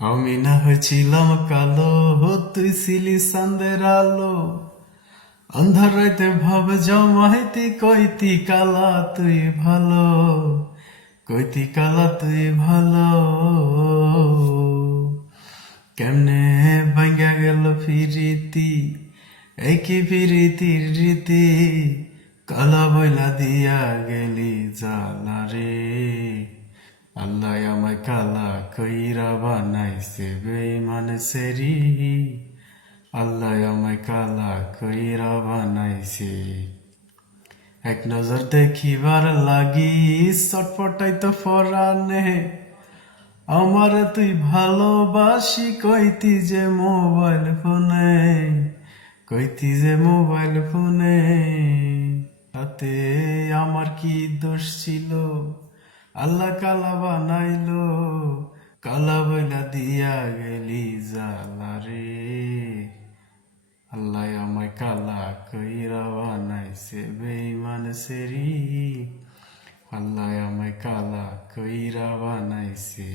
আমি না হয়েছিলাম কালো, তুই ছিলি চাঁদের আলো। অন্ধার রাইতে ভাব জমাইতি কইতি কালা তুই ভালো, কইতি কালা তুই ভালো। কেমনে ভাঙ্গা গেল ফিরিতি, এই কি ফিরিতির রীতি, কালা বইলা দিয়া গেলি জালা রে। আল্লাহ আমায় কালা কইরা বানাইছে বেঈমান সেরি, আল্লাহ আমায় কালা কইরা বানাইছে। এক নজর দেখিবার লাগি চটপটাই তো ফরানে, আমার তুই ভালোবাসি কইতি যে মোবাইল ফোনে, কইতি যে মোবাইল ফোনে। তাতে আমার কি দোষ ছিল, আল্লাহ কালা বানাইলো, কালা বইলা দিয়া গেলি জালা রে। আল্লাহ আমায় কালা কইরা বানাইছে বেঈমান সেরি, আল্লাহ আমায় কালা কইরা বানাইছে।